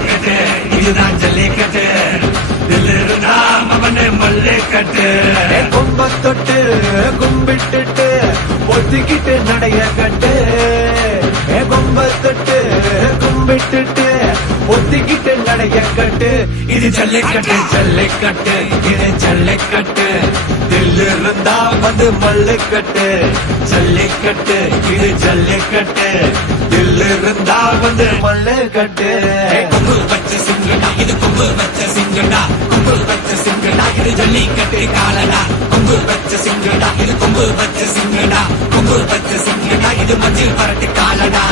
ஜல்லிக்கட்டு இதுதான் ஜல்லிக்கட்டு தில் இருந்தா மவனே மல்லிக்கட்டு கொம்ப தொட்டு கும்பிட்டுட்டு ஒத்திக்கிட்டு நடைய கட்டு கொம்ப தொட்டு கும்பிட்டுட்டு ஒத்திக்கிட்டு நடைய கட்டு இது ஜல்லிக்கட்டு ஜல்லிக்கட்டு இது ஜல்லிக்கட்டு தில் இருந்தா வந்து மல்லுக்கட்டு ஜல்லிக்கட்டு இது ஜல்லிக்கட்டு தில் இருந்தா வந்து மல்லுக்கட்டு கொம்பு வச்ச சிங்கடா இது கொம்பு வச்ச சிங்கடா கொம்பு வச்ச சிங்கடா இது ஜல்லிக்கட்டு காலடா கொம்பு வச்ச சிங்கடா இது கொம்பு வச்ச சிங்கடா கொம்பு வச்ச சிங்கடா இது மஞ்சள் பரட்டு காலடா